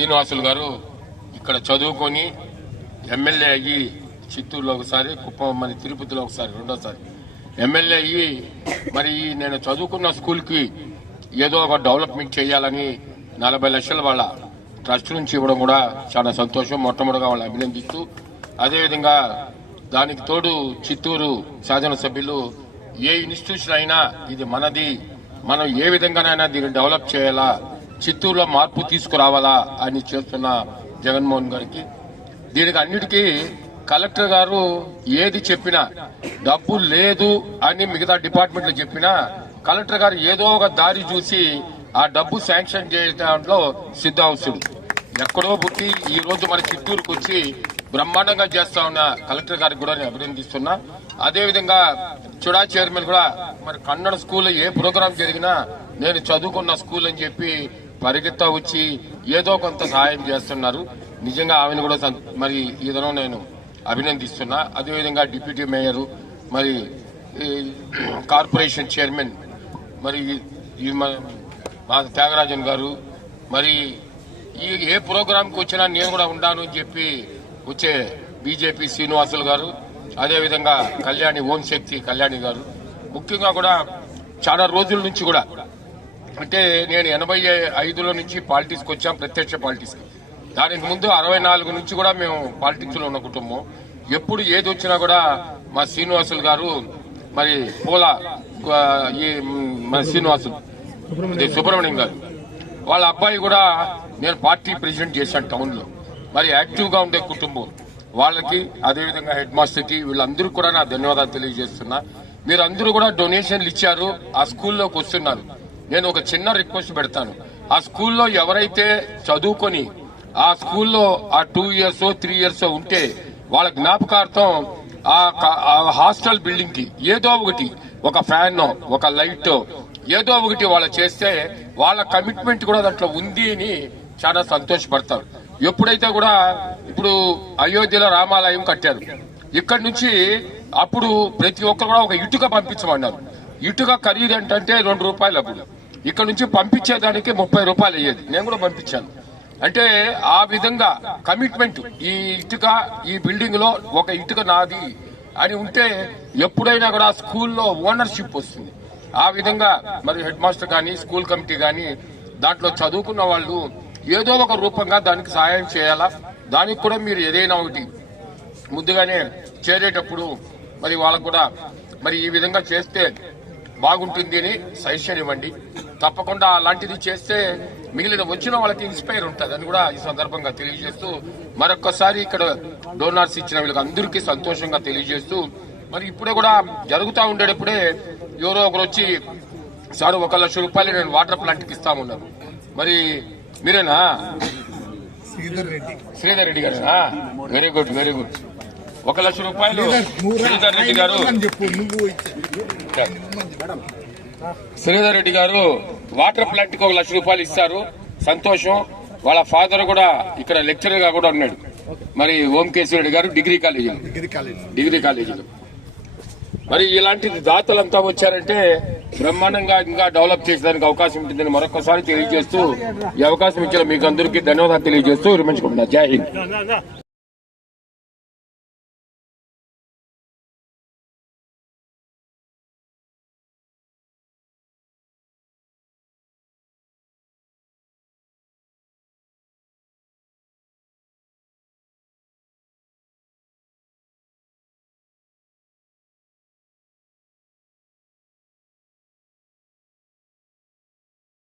శ్రీనివాసులు గారు ఇక్కడ చదువుకొని ఎమ్మెల్యే అయ్యి చిత్తూరులో ఒకసారి, కుప్పం మరి తిరుపతిలో ఒకసారి, రెండోసారి ఎమ్మెల్యే అయ్యి మరి నేను చదువుకున్న స్కూల్కి ఏదో ఒక డెవలప్మెంట్ చేయాలని 40 లక్షలు వాళ్ళ ట్రస్ట్ నుంచి ఇవ్వడం కూడా చాలా సంతోషం. మొట్టమొదటిగా వాళ్ళని అభినందిస్తూ, అదేవిధంగా దానికి తోడు చిత్తూరు శాసనసభ్యులు ఏ ఇన్స్టిట్యూషన్ అయినా ఇది మనది, మనం ఏ విధంగానైనా దీన్ని డెవలప్ చేయాలా, చిత్తూరులో మార్పు తీసుకురావాలా అని చేస్తున్న జగన్మోహన్ గారికి, దీనికి అన్నిటికీ కలెక్టర్ గారు ఏది చెప్పినా డబ్బు లేదు అని మిగతా డిపార్ట్మెంట్లు చెప్పినా కలెక్టర్ గారు ఏదో ఒక దారి చూసి ఆ డబ్బు శాంక్షన్ చేయడంలో సిద్ధాంశుడు. ఎక్కడో పుట్టి ఈ రోజు మన చిత్తూరుకు వచ్చి బ్రహ్మాండంగా చేస్తా ఉన్న కలెక్టర్ గారికి కూడా నేను అభినందిస్తున్నా. అదేవిధంగా చుడా చైర్మన్ కూడా మరి కన్నడ స్కూల్లో ఏ ప్రోగ్రాం జరిగినా నేను చదువుకున్న స్కూల్ అని చెప్పి పరిగెత్తా వచ్చి ఏదో కొంత సహాయం చేస్తున్నారు. నిజంగా ఆమెను కూడా మరి ఇదనో నేను అభినందిస్తున్నా. అదేవిధంగా డిప్యూటీ మేయర్, మరి కార్పొరేషన్ చైర్మన్ మరి మా త్యాగరాజన్ గారు, మరి ఏ ప్రోగ్రాంకి వచ్చినా నేను కూడా ఉంటాను అని చెప్పి వచ్చే బీజేపీ శ్రీనివాసులు గారు, అదేవిధంగా కళ్యాణి ఓంశక్తి కళ్యాణి గారు, ముఖ్యంగా కూడా చాలా రోజుల నుంచి కూడా, అంటే నేను 85లో నుంచి పాలిటిక్స్కి వచ్చాం, ప్రత్యక్ష పాలిటిక్స్కి. దానికి ముందు 64 నుంచి కూడా మేము పాలిటిక్స్ లో ఉన్న కుటుంబం. ఎప్పుడు ఏది వచ్చినా కూడా మా శ్రీనివాసులు గారు, మరి పోలా మన శ్రీనివాసులు సుబ్రహ్మణ్యం గారు వాళ్ళ అబ్బాయి కూడా నేను పార్టీ ప్రెసిడెంట్ చేశాను టౌన్ లో. మరి యాక్టివ్ గా ఉండే కుటుంబం వాళ్ళకి, అదేవిధంగా హెడ్ మాస్టర్ కి, వీళ్ళందరూ కూడా నా ధన్యవాదాలు తెలియజేస్తున్నా. మీరందరూ కూడా డొనేషన్లు ఇచ్చారు, ఆ స్కూల్లోకి వస్తున్నారు. నేను ఒక చిన్న రిక్వెస్ట్ పెడతాను, ఆ స్కూల్లో ఎవరైతే చదువుకొని ఆ స్కూల్లో ఆ 2 years 3 years ఉంటే వాళ్ళ జ్ఞాపకార్థం ఆ హాస్టల్ బిల్డింగ్ కి ఏదో ఒకటి, ఒక ఫ్యాన్, ఒక లైట్, ఏదో ఒకటి వాళ్ళు చేస్తే వాళ్ళ కమిట్మెంట్ కూడా దాంట్లో ఉంది అని చాలా సంతోషపడతారు. ఎప్పుడైతే కూడా ఇప్పుడు అయోధ్యలో రామాలయం కట్టారు, ఇక్కడి నుంచి అప్పుడు ప్రతి ఒక్కరు కూడా ఒక ఇటుక పంపించమన్నారు. ఇటుక ఖరీదు అంటే 2 రూపాయలు. అప్పుడు ఇక్కడ నుంచి పంపించేదానికి 30 రూపాయలు అయ్యేది. నేను కూడా పంపించాను. అంటే ఆ విధంగా కమిట్మెంట్, ఈ ఇటుక ఈ బిల్డింగ్ లో ఒక ఇటుక నాది అని ఉంటే ఎప్పుడైనా కూడా స్కూల్లో ఓనర్షిప్ వస్తుంది. ఆ విధంగా మరి హెడ్ మాస్టర్ కానీ, స్కూల్ కమిటీ కానీ, దాంట్లో చదువుకున్న వాళ్ళు ఏదో ఒక రూపంగా దానికి సహాయం చేయాలా. దానికి కూడా మీరు ఏదైనా ఒకటి ముందుగానే చేరేటప్పుడు మరి వాళ్ళకు కూడా మరి ఈ విధంగా చేస్తే బాగుంటుంది అని సజెషన్ ఇవ్వండి. తప్పకుండా అలాంటిది చేస్తే మిగిలిన వచ్చిన వాళ్ళకి ఇన్స్పైర్ ఉంటుంది అని కూడా ఈ సందర్భంగా తెలియజేస్తూ, మరొక్కసారి ఇక్కడ డోనార్స్ ఇచ్చిన వీళ్ళకి అందరికీ సంతోషంగా తెలియజేస్తూ, మరి ఇప్పుడే కూడా జరుగుతూ ఉండేటప్పుడే ఎవరో ఒకరు వచ్చి సార్ 1 లక్ష రూపాయలు నేను వాటర్ ప్లాంట్ కి ఇస్తామన్నారు. మరి మీరేనా? శ్రీధర్ రెడ్డి గారేనా? Very good, very good. 1 లక్ష రూపాయలు శ్రీధర్ రెడ్డి గారు, శ్రీధర్ రెడ్డి గారు వాటర్ ప్లాంట్ కి 1 లక్ష రూపాయలు ఇస్తారు. సంతోషం. వాళ్ళ ఫాదర్ కూడా ఇక్కడ లెక్చరర్ గా కూడా ఉన్నాడు, మరి ఓంకేశ్వర రెడ్డి గారు డిగ్రీ కాలేజీలో. మరి ఇలాంటి దాతలంతా వచ్చారంటే బ్రహ్మాండంగా ఇంకా డెవలప్ చేసేదానికి అవకాశం ఉంటుందని మరొకసారి తెలియజేస్తూ, ఈ అవకాశం ఇచ్చిన మీకు అందరికీ ధన్యవాదాలు తెలియజేస్తూ విరమించుకుంటున్నా. జై హింద్.